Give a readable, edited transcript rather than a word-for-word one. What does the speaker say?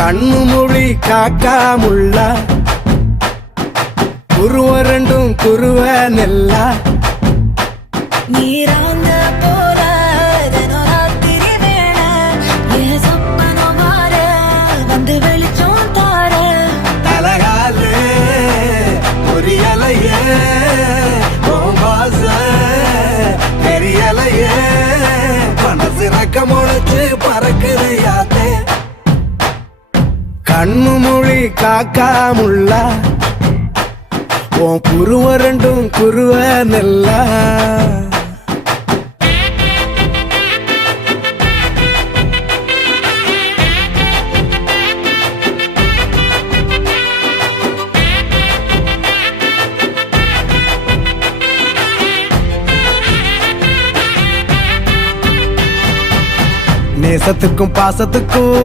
கண்ணு மொழி காக்காமுள்ள குருவ ரெண்டும் குருவ நெல்லா நீராங்க போல ராத்திரி வேண என் சொப்பனம் மாற வந்து வெளிச்சம் தார தலகாலே பொரியலையே வாச பெரியலையே மனசு ரக்க முளைச்சு பறக்குது யாத்தே கண்ணு மொழி காக்காமுள்ள உன் குருவ ரெண்டும் குருவ நெல்லா நேசத்துக்கும் பாசத்துக்கும்